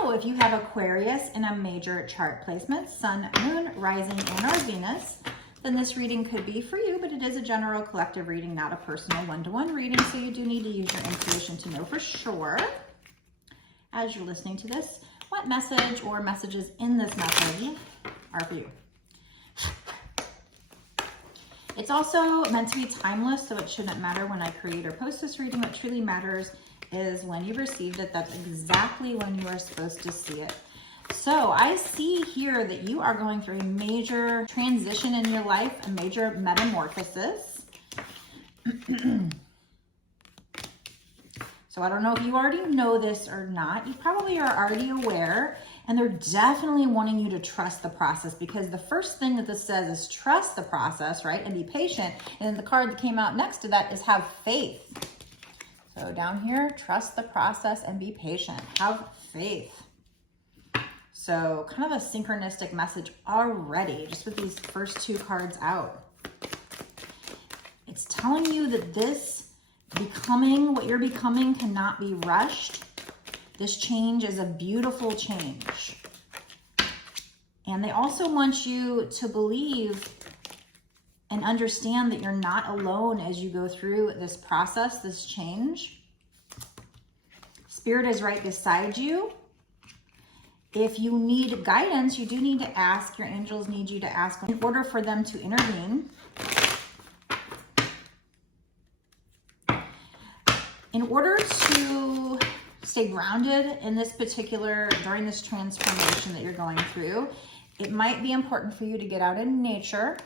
So if you have Aquarius in a major chart placement, Sun, Moon, Rising, and or Venus, then this reading could be for you, but it is a general collective reading, not a personal one-to-one reading, so you do need to use your intuition to know for sure, as you're listening to this, what message or messages in this message are for you. It's also meant to be timeless, so it shouldn't matter when I create or post this reading. What truly matters is when you received it. That's exactly when you are supposed to see it. So I see here that you are going through a major transition in your life, a major metamorphosis. So I don't know if you already know this or not. You probably are already aware, and they're definitely wanting you to trust the process, because the first thing that this says is trust the process, right? And be patient. And then the card that came out next to that is have faith. So down here, trust the process and be patient. Have faith. So kind of a synchronistic message already, just with these first two cards out. It's telling you that this becoming, what you're becoming, cannot be rushed. This change is a beautiful change. And they also want you to believe and understand that you're not alone as you go through this process, this change. Spirit is right beside you. If you need guidance, you do need to ask. Your angels need you to ask in order for them to intervene. In order to stay grounded in this during this transformation that you're going through, it might be important for you to get out in nature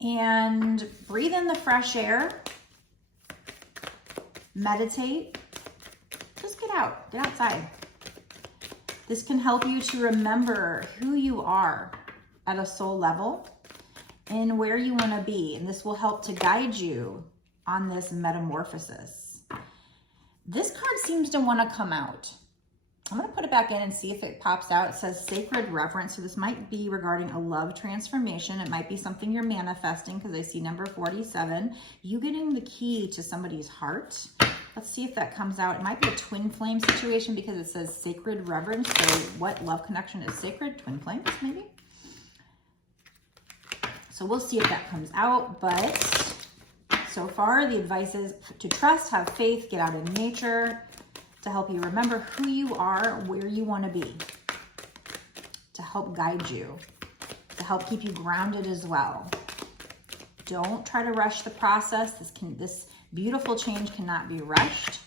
and breathe in the fresh air, meditate, just get outside. This can help you to remember who you are at a soul level and where you want to be. And this will help to guide you on this metamorphosis. This card seems to want to come out. I'm going to put it back in and see if it pops out. It says sacred reverence. So this might be regarding a love transformation. It might be something you're manifesting, because I see number 47. You getting the key to somebody's heart. Let's see if that comes out. It might be a twin flame situation, because it says sacred reverence. So what love connection is sacred? Twin flames, maybe? So we'll see if that comes out. But so far, the advice is to trust, have faith, get out in nature, to help you remember who you are, where you want to be, to help guide you, to help keep you grounded as well. Don't try to rush the process. This beautiful change cannot be rushed.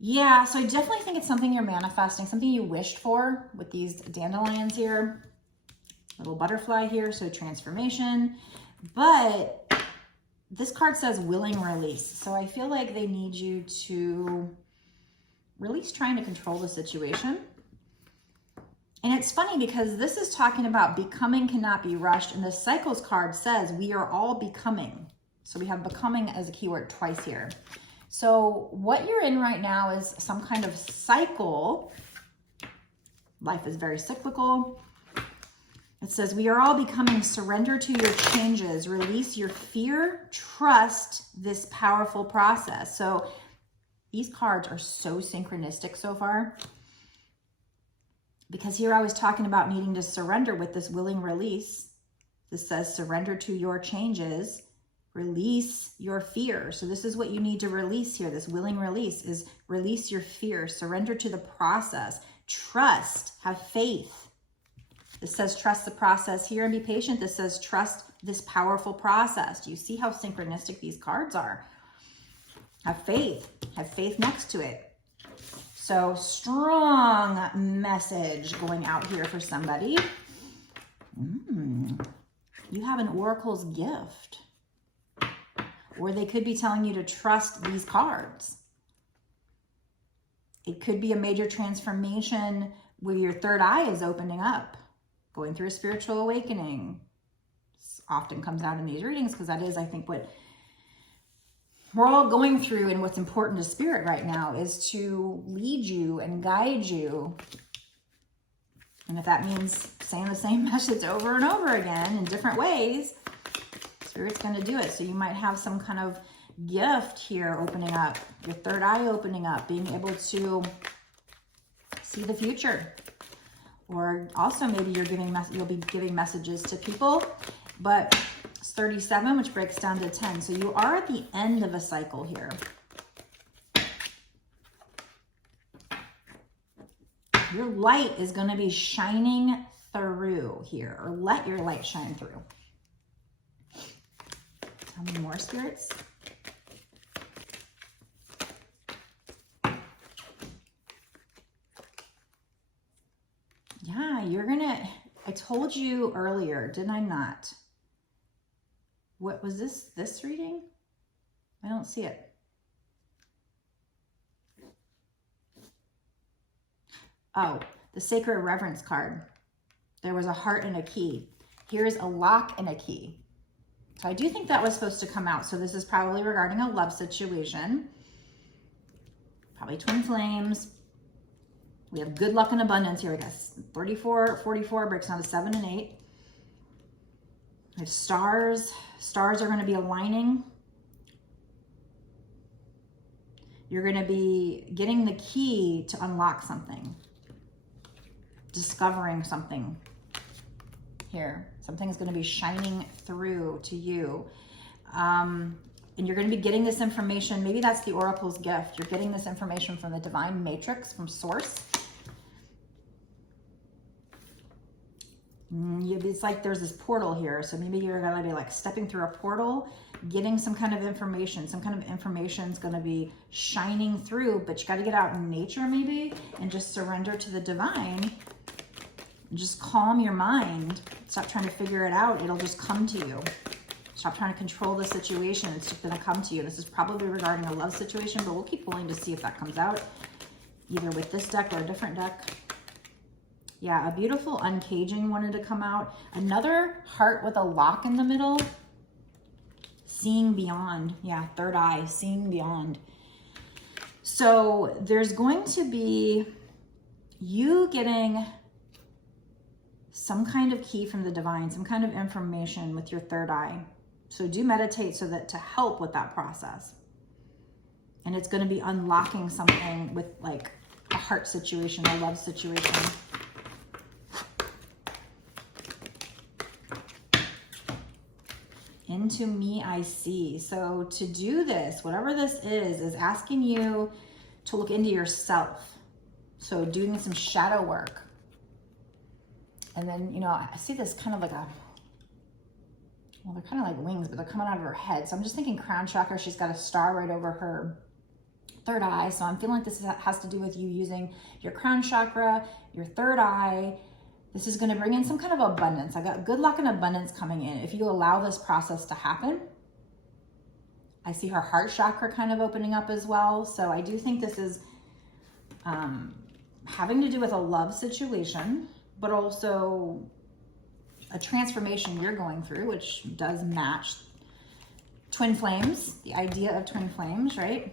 Yeah, so I definitely think it's something you're manifesting, something you wished for with these dandelions here, little butterfly here, so transformation. But this card says willing release. So I feel like they need you to release trying to control the situation. And it's funny because this is talking about becoming cannot be rushed. And the cycles card says we are all becoming. So we have becoming as a keyword twice here. So what you're in right now is some kind of cycle. Life is very cyclical. It says, we are all becoming. Surrender to your changes, release your fear, trust this powerful process. So these cards are so synchronistic so far, because here I was talking about needing to surrender with this willing release. This says, surrender to your changes, release your fear. So this is what you need to release here. This willing release is release your fear, surrender to the process, trust, have faith. This says trust the process here and be patient. This says trust this powerful process. Do you see how synchronistic these cards are? Have faith next to it. So strong message going out here for somebody. You have an oracle's gift. Or they could be telling you to trust these cards. It could be a major transformation where your third eye is opening up. Going through a spiritual awakening. This often comes out in these readings, because that is, I think, what we're all going through, and what's important to Spirit right now is to lead you and guide you. And if that means saying the same message over and over again in different ways, Spirit's going to do it. So you might have some kind of gift here opening up, your third eye opening up, being able to see the future. Or also maybe you'll be giving messages to people, but it's 37, which breaks down to 10. So you are at the end of a cycle here. Your light is going to be shining through here, or let your light shine through. Tell me more, spirits. Yeah, I told you earlier, did I not? What was this reading? I don't see it. Oh, the Sacred Reverence card. There was a heart and a key. Here's a lock and a key. So I do think that was supposed to come out. So this is probably regarding a love situation. Probably twin flames. We have good luck and abundance here. We got 34, 44, breaks down to 7 and 8. We have stars. Stars are going to be aligning. You're going to be getting the key to unlock something. Discovering something here. Something is going to be shining through to you. And you're going to be getting this information. Maybe that's the Oracle's gift. You're getting this information from the divine matrix, from source. It's like there's this portal here. So maybe you're going to be like stepping through a portal, getting some kind of information. Some kind of information is going to be shining through, but you got to get out in nature maybe and just surrender to the divine. Just calm your mind. Stop trying to figure it out. It'll just come to you. Stop trying to control the situation. It's just going to come to you. This is probably regarding a love situation, but we'll keep pulling to see if that comes out, either with this deck or a different deck. Yeah, a beautiful uncaging wanted to come out. Another heart with a lock in the middle. Seeing beyond. Yeah, third eye, seeing beyond. So there's going to be you getting some kind of key from the divine, some kind of information with your third eye. So do meditate so that to help with that process. And it's going to be unlocking something with like a heart situation, a love situation. Into me I see. So to do this, whatever this is asking you to look into yourself. So doing some shadow work. And then, you know, I see this kind of like a, well, they're kind of like wings, but they're coming out of her head. So I'm just thinking crown chakra. She's got a star right over her third eye. So I'm feeling like this has to do with you using your crown chakra, your third eye. This is going to bring in some kind of abundance. I got good luck and abundance coming in if you allow this process to happen. I see her heart chakra kind of opening up as well. So I do think this is having to do with a love situation, but also a transformation you're going through, which does match twin flames, the idea of twin flames, right?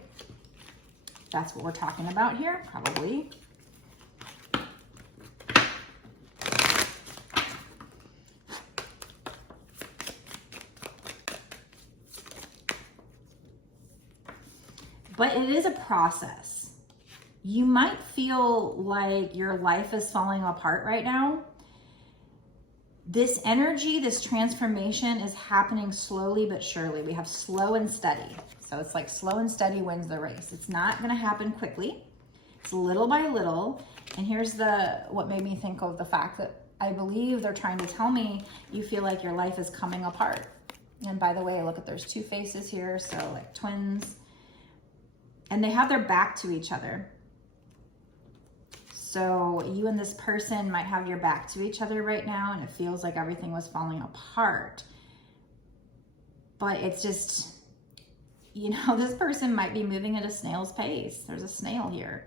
That's what we're talking about here, probably. But it is a process. You might feel like your life is falling apart right now. This energy, this transformation is happening slowly but surely. We have slow and steady. So it's like slow and steady wins the race. It's not going to happen quickly. It's little by little. And here's what made me think of the fact that I believe they're trying to tell me you feel like your life is coming apart. And by the way, look at, there's two faces here. So like twins. And they have their back to each other. So you and this person might have your back to each other right now, and it feels like everything was falling apart. But it's just, you know, this person might be moving at a snail's pace. There's a snail here.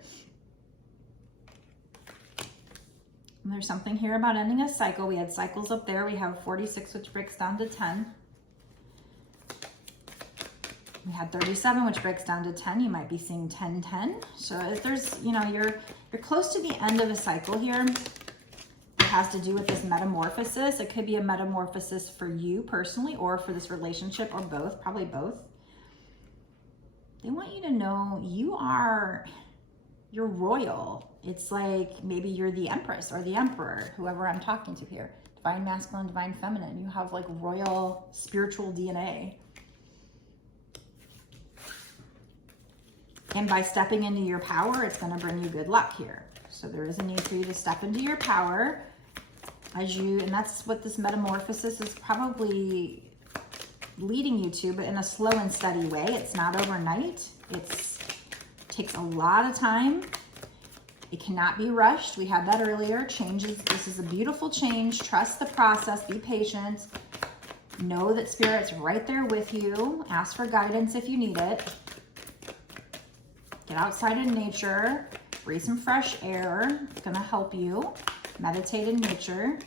And there's something here about ending a cycle. We had cycles up there. We have 46, which breaks down to 10. We had 37, which breaks down to 10. You might be seeing 10, 10. So if there's, you know, you're close to the end of a cycle here. It has to do with this metamorphosis. It could be a metamorphosis for you personally or for this relationship, or both, probably both. They want you to know you're royal. It's like maybe you're the empress or the emperor, whoever I'm talking to here. Divine masculine, divine feminine. You have like royal spiritual DNA. And by stepping into your power, it's going to bring you good luck here. So there is a need for you to step into your power and that's what this metamorphosis is probably leading you to, but in a slow and steady way. It's not overnight. It takes a lot of time. It cannot be rushed. We had that earlier. This is a beautiful change. Trust the process. Be patient. Know that Spirit's right there with you. Ask for guidance if you need it. Get outside in nature. Breathe some fresh air. It's going to help you. Meditate in nature.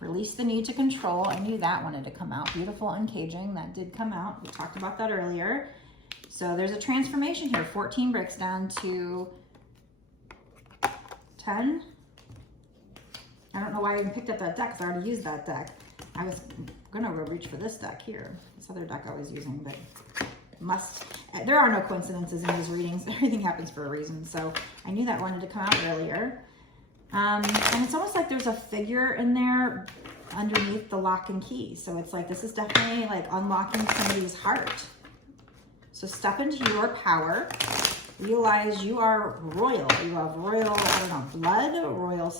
Release the need to control. I knew that wanted to come out. Beautiful uncaging. That did come out. We talked about that earlier. So there's a transformation here. 14 breaks down to 10. I don't know why I even picked up that deck because I already used that deck. I was going to reach for this deck here. This other deck I was using, but there are no coincidences in these readings. Everything happens for a reason. So I knew that wanted to come out earlier. And it's almost like there's a figure in there underneath the lock and key. So it's like, this is definitely like unlocking somebody's heart. So step into your power. Realize you are royal. You have royal, I don't know, blood, royal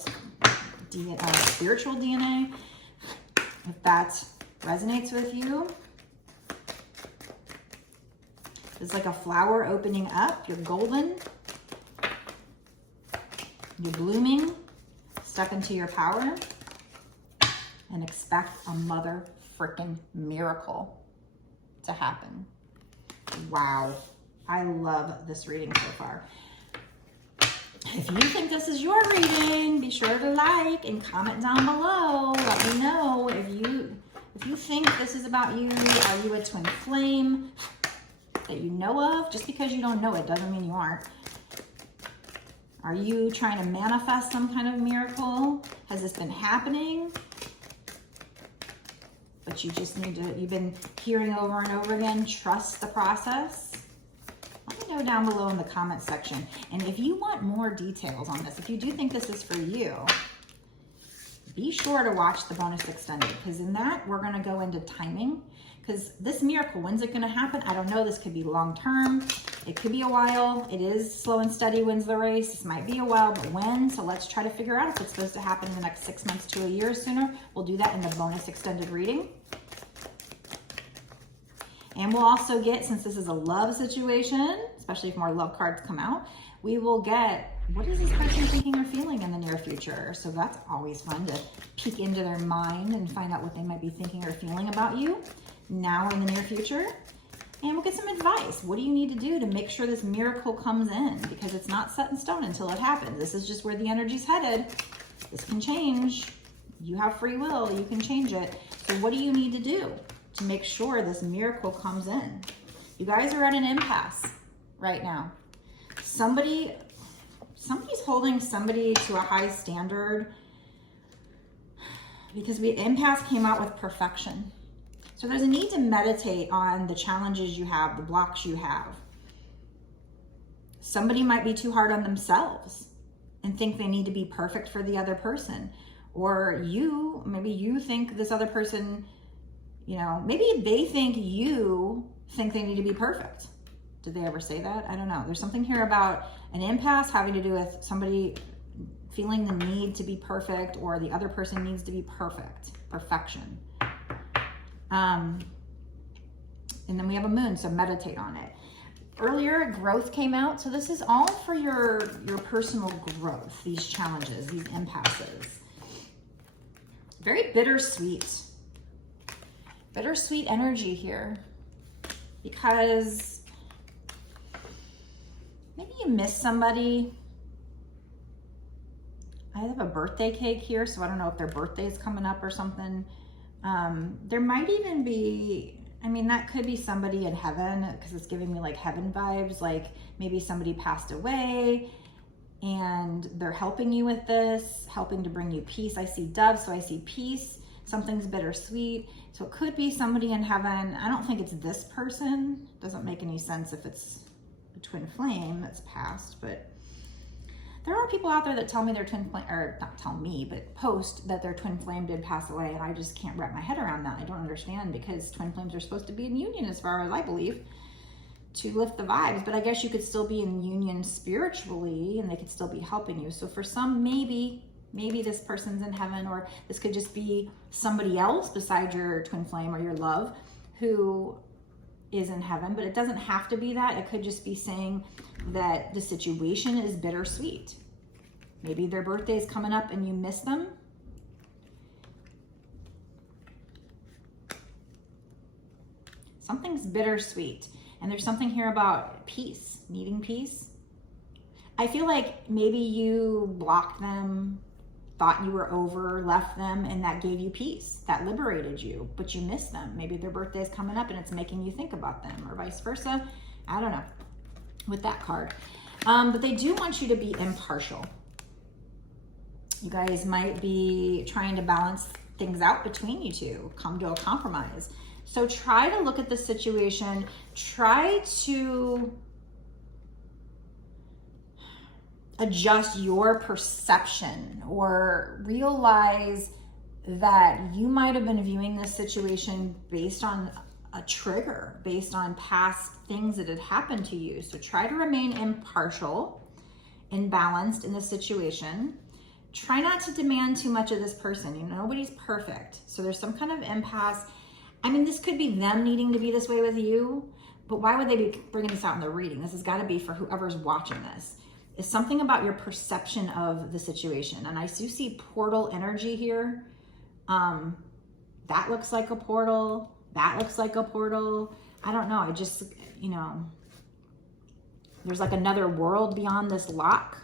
spiritual DNA. If that resonates with you, it's like a flower opening up. You're golden. You're blooming. Step into your power and expect a mother freaking miracle to happen. Wow. I love this reading so far. If you think this is your reading, be sure to like and comment down below. Let me know if you think this is about you. Are you a twin flame that you know of? Just because you don't know it doesn't mean you aren't. Are you trying to manifest some kind of miracle? Has this been happening? But you just you've been hearing over and over again, trust the process. Let me know down below in the comment section. And if you want more details on this, if you do think this is for you, be sure to watch the bonus extended, because in that we're going to go into timing. Because this miracle, when's it going to happen? I don't know. This could be long term. It could be a while. It is slow and steady wins the race. This might be a while, but when? So let's try to figure out if it's supposed to happen in the next 6 months to a year sooner. We'll do that in the bonus extended reading. And we'll also get, since this is a love situation, especially if more love cards come out, we will get, what is this person thinking or feeling in the near future? So that's always fun to peek into their mind and find out what they might be thinking or feeling about you now or in the near future. And we'll get some advice. What do you need to do to make sure this miracle comes in? Because it's not set in stone until it happens. This is just where the energy's headed. This can change. You have free will. You can change it. So what do you need to do to make sure this miracle comes in? You guys are at an impasse right now. Somebody's holding somebody to a high standard, because impasse came out with perfection. So there's a need to meditate on the challenges you have, the blocks you have. Somebody might be too hard on themselves and think they need to be perfect for the other person. Or maybe you think this other person, maybe they think you think they need to be perfect. Did they ever say that? I don't know. There's something here about an impasse having to do with somebody feeling the need to be perfect, or the other person needs to be perfect. Perfection. And then we have a moon, so meditate on it. Earlier, growth came out. So this is all for your personal growth, these challenges, these impasses. Very bittersweet. Bittersweet energy here. Because maybe you miss somebody. I have a birthday cake here, so I don't know if their birthday is coming up or something. There might even be, that could be somebody in heaven, because it's giving me like heaven vibes, like maybe somebody passed away and they're helping you with this, helping to bring you peace. I see doves, so I see peace. Something's bittersweet. So it could be somebody in heaven. I don't think it's this person. Doesn't make any sense if it's a twin flame that's passed, but there are people out there that tell me their twin flame, or not tell me, but post that their twin flame did pass away, and I just can't wrap my head around that. I don't understand, because twin flames are supposed to be in union, as far as I believe, to lift the vibes, but I guess you could still be in union spiritually, and they could still be helping you. So for some, maybe this person's in heaven, or this could just be somebody else besides your twin flame or your love who is in heaven, but it doesn't have to be that. It could just be saying that the situation is bittersweet. Maybe their birthday is coming up and you miss them. Something's bittersweet. And there's something here about peace, needing peace. I feel like maybe you blocked them, thought you were over, left them, and that gave you peace. That liberated you, but you miss them. Maybe their birthday is coming up and it's making you think about them, or vice versa. I don't know with that card. But they do want you to be impartial. You guys might be trying to balance things out between you two, come to a compromise. So try to look at the situation, try to adjust your perception, or realize that you might have been viewing this situation based on a trigger, based on past things that had happened to you. So try to remain impartial and balanced in the situation. Try not to demand too much of this person. You know, nobody's perfect. So there's some kind of impasse. I mean, this could be them needing to be this way with you, but why would they be bringing this out in the reading? This has got to be for whoever's watching this. It's something about your perception of the situation. And I do see portal energy here. That looks like a portal. That looks like a portal. I don't know. I just, you know, there's like another world beyond this lock,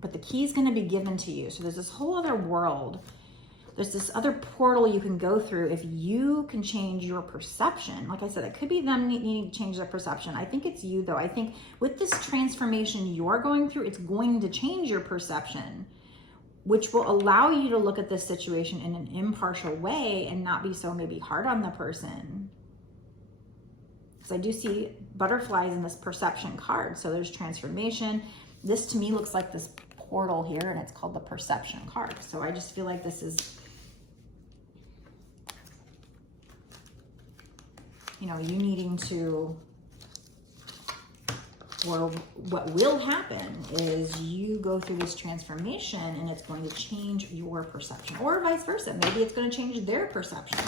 but the key is going to be given to you. So there's this whole other world. There's this other portal you can go through if you can change your perception. Like I said, it could be them needing to change their perception. I think it's you, though. I think with this transformation you're going through, it's going to change your perception, which will allow you to look at this situation in an impartial way and not be so maybe hard on the person. Because I do see butterflies in this perception card. So there's transformation. This to me looks like this portal here, and it's called the perception card. So I just feel like this is, you know, you needing to, or what will happen is you go through this transformation and it's going to change your perception, or vice versa. Maybe it's going to change their perception.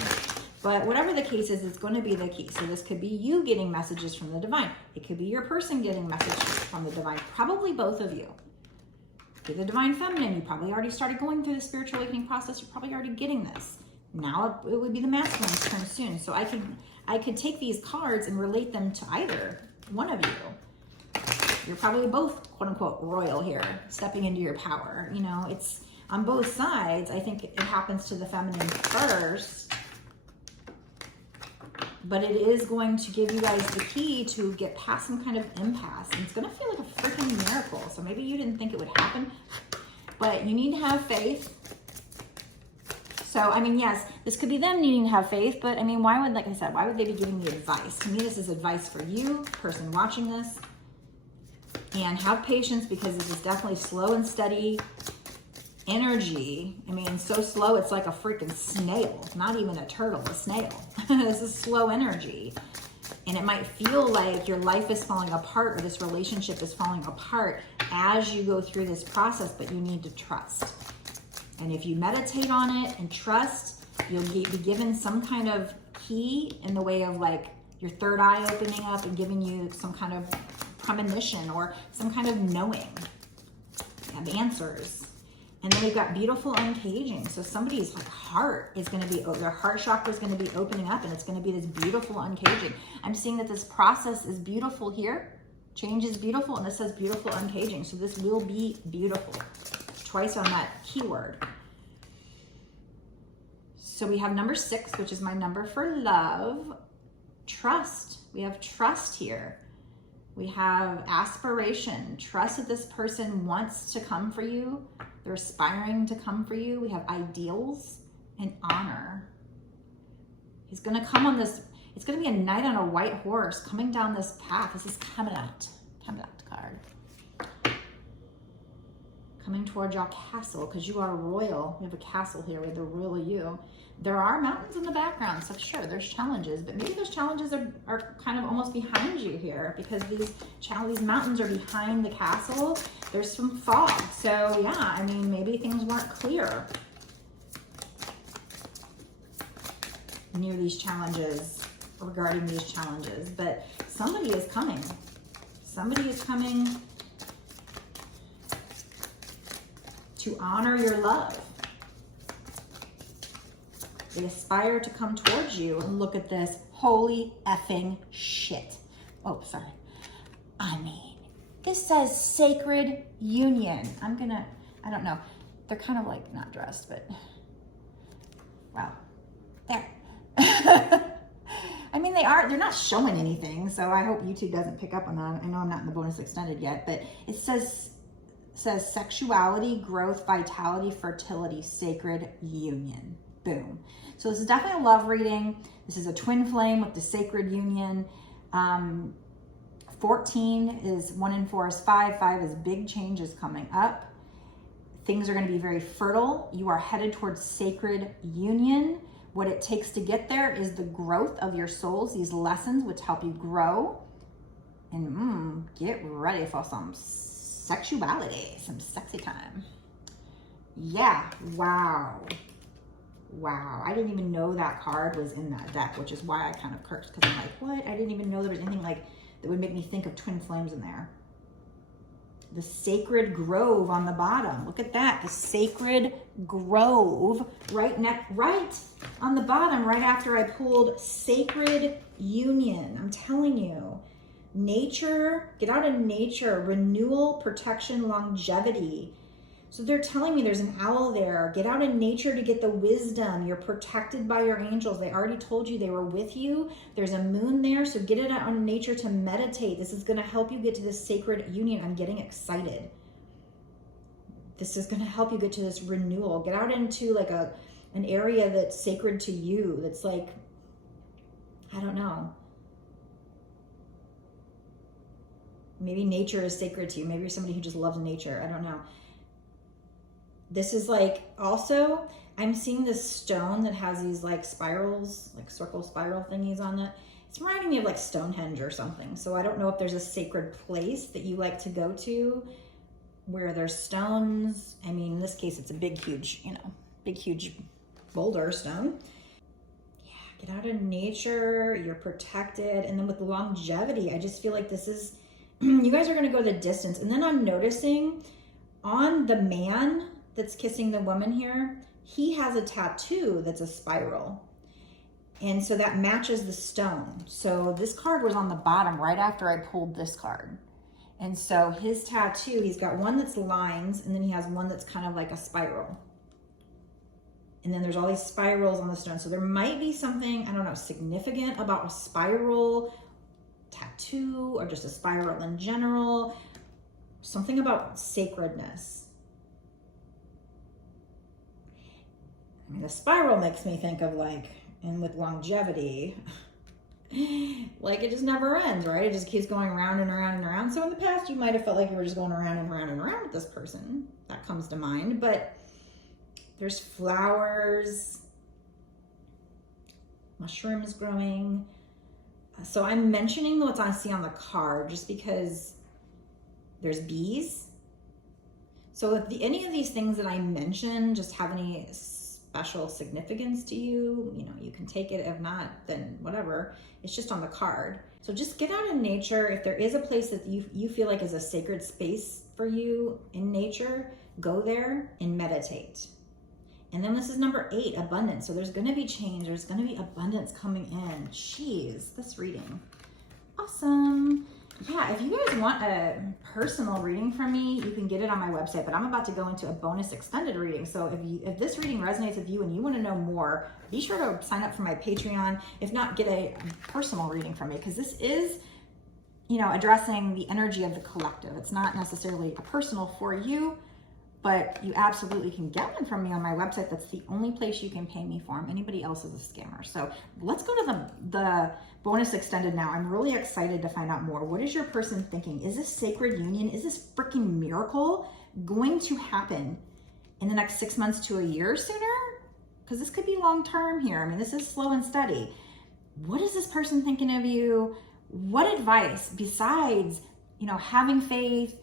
But whatever the case is, it's going to be the key. So this could be you getting messages from the divine. It could be your person getting messages from the divine. Probably both of you. You're the divine feminine. You probably already started going through the spiritual awakening process. You're probably already getting this. Now it would be the masculine's turn soon. So I could take these cards and relate them to either one of you. You're probably both, quote unquote, royal here, stepping into your power. You know, it's on both sides. I think it happens to the feminine first, but it is going to give you guys the key to get past some kind of impasse. And it's going to feel like a freaking miracle. So maybe you didn't think it would happen, but you need to have faith. So, I mean, yes, this could be them needing to have faith, but I mean, why would, like I said, why would they be giving me advice? To me, this is advice for you, person watching this. And have patience, because this is definitely slow and steady energy. I mean, so slow, it's like a freaking snail, not even a turtle, a snail. This is slow energy. And it might feel like your life is falling apart, or this relationship is falling apart as you go through this process, but you need to trust. And if you meditate on it and trust, you'll be given some kind of key in the way of like your third eye opening up and giving you some kind of premonition or some kind of knowing of answers. And then we've got beautiful uncaging. So somebody's like heart is going to be, their heart chakra is going to be opening up, and it's going to be this beautiful uncaging. I'm seeing that this process is beautiful here. Change is beautiful, and this says beautiful uncaging. So this will be beautiful. Twice on that keyword. So we have number 6, which is my number for love. Trust. We have trust here. We have aspiration. Trust that this person wants to come for you. They're aspiring to come for you. We have ideals. and honor. He's going to come on this, it's going to be a knight on a white horse coming down this path. This is Camelot card. Coming towards your castle, because you are royal. We have a castle here with the royal you. There are mountains in the background, so sure, there's challenges, but maybe those challenges are kind of almost behind you here, because these mountains are behind the castle. There's some fog, so yeah, I mean, maybe things weren't clear near these challenges, regarding these challenges, but somebody is coming. Somebody is coming to honor your love. They aspire to come towards you, and look at this. Holy effing shit. Oh, sorry. I mean, this says sacred union. I don't know. They're kind of like not dressed, but wow. There. I mean, they're not showing anything, so I hope YouTube doesn't pick up on that. I know I'm not in the bonus extended yet, but it says sexuality, growth, vitality, fertility, sacred union. Boom. So this is definitely a love reading. This is a twin flame with the sacred union. 14 is 1 and 4 is 5. 5 is big changes coming up. Things are going to be very fertile. You are headed towards sacred union. What it takes to get there is the growth of your souls, these lessons which help you grow. And get ready for some sexuality, some sexy time. Yeah, wow. Wow, I didn't even know that card was in that deck, which is why I kind of cursed, because I'm like, what? I didn't even know there was anything like that would make me think of twin flames in there. The sacred grove on the bottom. Look at that, the sacred grove right on the bottom, right after I pulled sacred union. I'm telling you, nature, get out of nature, renewal, protection, longevity. So they're telling me there's an owl there. Get out in nature to get the wisdom. You're protected by your angels. They already told you they were with you. There's a moon there, so get it out in nature to meditate. This is going to help you get to this sacred union. I'm getting excited. This is going to help you get to this renewal. Get out into like an area that's sacred to you. That's like, I don't know. Maybe nature is sacred to you. Maybe you're somebody who just loves nature. I don't know. This is like, also, I'm seeing this stone that has these like spirals, like circle spiral thingies on it. It's reminding me of like Stonehenge or something. So I don't know if there's a sacred place that you like to go to where there's stones. I mean, in this case, it's a big, huge, big, huge boulder stone. Yeah, get out of nature. You're protected. And then with longevity, I just feel like this is, you guys are going to go the distance. And then I'm noticing on the man that's kissing the woman here, he has a tattoo that's a spiral. And so that matches the stone. So this card was on the bottom right after I pulled this card. And so his tattoo, he's got one that's lines, and then he has one that's kind of like a spiral. And then there's all these spirals on the stone. So there might be something, I don't know, significant about a spiral tattoo, or just a spiral in general. Something about sacredness. I mean, the spiral makes me think of like, and with longevity, like it just never ends, right? It just keeps going around and around and around. So in the past, you might have felt like you were just going around and around and around with this person. That comes to mind. But there's flowers, mushrooms growing. So I'm mentioning what I see on the card just because there's bees. So if any of these things that I mentioned just have any special significance to you, you can take it. If not, then whatever. It's just on the card. So just get out in nature. If there is a place that you feel like is a sacred space for you in nature, go there and meditate. And then this is number 8, abundance. So there's going to be change. There's going to be abundance coming in. Jeez, this reading. Awesome. Yeah, if you guys want a personal reading from me, you can get it on my website, but I'm about to go into a bonus extended reading. So if this reading resonates with you and you want to know more, be sure to sign up for my Patreon. If not, get a personal reading from me, because this is, addressing the energy of the collective. It's not necessarily a personal for you, but you absolutely can get one from me on my website. That's the only place you can pay me for them. Anybody else is a scammer. So let's go to the bonus extended now. I'm really excited to find out more. What is your person thinking? Is this sacred union? Is this freaking miracle going to happen in the next 6 months to a year sooner? Because this could be long-term here. I mean, this is slow and steady. What is this person thinking of you? What advice besides, you know, having faith,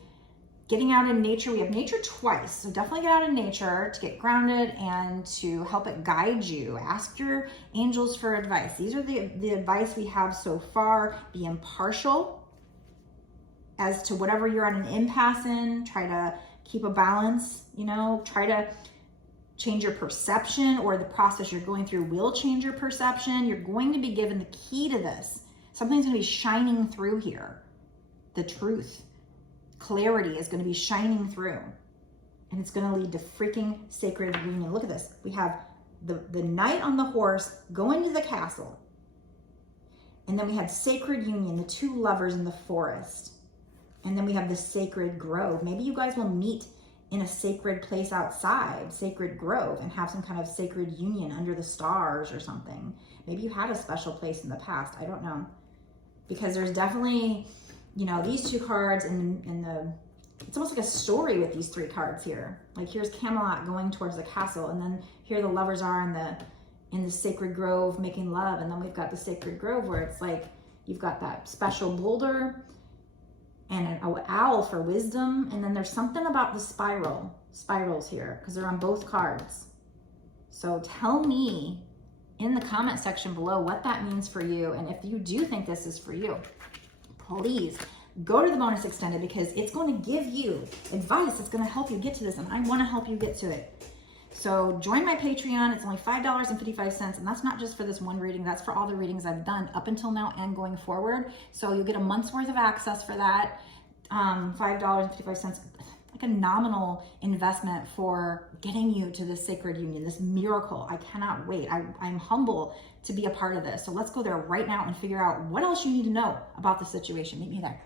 getting out in nature? We have nature twice, so definitely get out in nature to get grounded and to help it guide you. Ask your angels for advice. These are the advice we have so far. Be impartial as to whatever you're at an impasse in. Try to keep a balance, you know, try to change your perception, or the process you're going through will change your perception. You're going to be given the key to this. Something's going to be shining through here. The truth. Clarity is going to be shining through, and it's going to lead to freaking sacred union. Look at this. We have the knight on the horse going to the castle, and then we have sacred union, the two lovers in the forest, and then we have the sacred grove. Maybe you guys will meet in a sacred place outside, sacred grove, and have some kind of sacred union under the stars or something. Maybe you had a special place in the past. I don't know, because there's definitely, you know, these two cards in the, it's almost like a story with these three cards here. Like here's Camelot going towards the castle, and then here the lovers are in the sacred grove making love, and then we've got the sacred grove where it's like you've got that special boulder and an owl for wisdom, and then there's something about the spirals here because they're on both cards. So tell me in the comment section below what that means for you, and if you do think this is for you, please go to the bonus extended, because it's going to give you advice. It's going to help you get to this, and I want to help you get to it. So join my Patreon. It's only $5.55, and that's not just for this one reading. That's for all the readings I've done up until now and going forward. So you'll get a month's worth of access for that. $5.55, like a nominal investment for getting you to this sacred union, this miracle. I cannot wait. I'm humble to be a part of this. So let's go there right now and figure out what else you need to know about the situation. Meet me there.